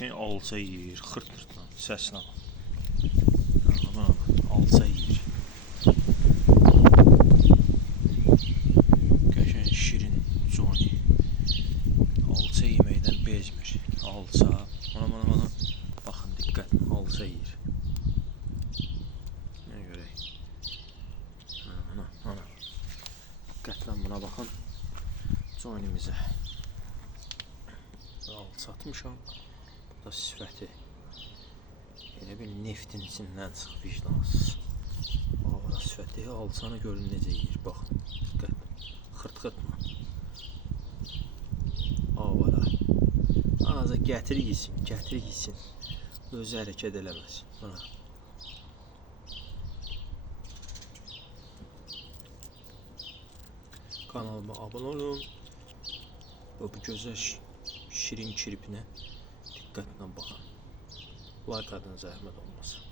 Alça yeyir, xırt-xırtla, səsinə bax. Alça yeyir. Qəşəng, şirin coni. Alça yeməkdən bezmir. Alça. Ona. Baxın, diqqətlə, alça yeyir. Nə görək? Ana. Diqqətlə buna baxın. Conimizə. Alça atmışam. Bu da sifəti. Elə bir neftin içindən çıx vicdansız. Avara sifəti. Alçanı görün necə yeyir. Baxın. Diqqət. Xırt-xırtla. Avara. Ancaq gətir yesin. Özü hərəkət eləməz. Buna. Kanalıma abunə olun. Bu gözəl şirin kirpinə diqqətlə baxın. Like atın, zəhmət olmasın.